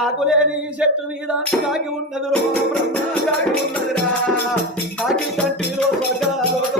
ఆకులేని చెట్టు మీద కాకి ఉన్నది బ్రహ్మ కాకి ఉన్నదిరా కాకి కంటిలో స్వర్గాలు